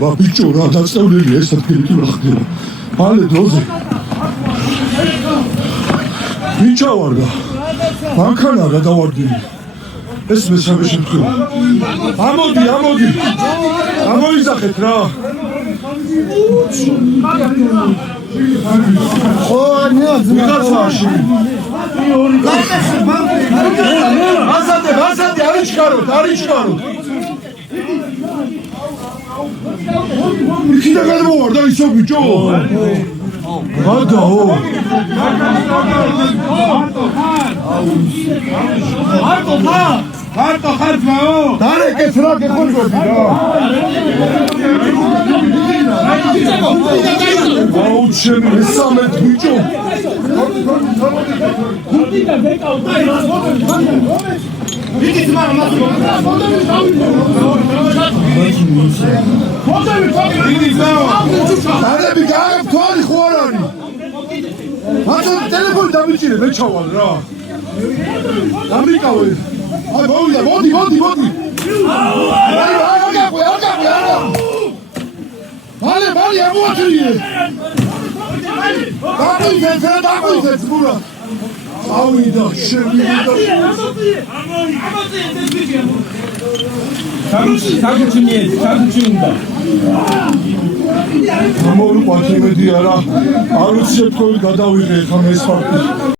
ბიჭო რა დაწევლილია ეს ადგილი კი რა ხდება მალე დროზე ბიჭო ვარ და მანქანა რა დავარდილი ეს მესამე შემთხვევა ამოიზახეთ რა ხო ნიაზმაში ასადე არიჩქაროთ იქიდან გადმოვარდა ისო ბიჭო გადაო მარტო ხარ ძმაო დარეკეს რა გეხონგები რა აუ ჩემი მესამე ბიჭო გუნდიდა ვეკაო იგი ძმა არები გააგებ თვალი ხო არ არის მათო ტელეფონი დამიჭირე მე ჩავალ რა დამიკავე აი მოვიდა მოდი მალე ამოატრიე დაგვიზეთ მურა ავიდა შევიდა სამჩუნდა ამოუყვათ იმედი არა არ ვიცი თქვენ გადავიღე ხომ ეს ფაქტი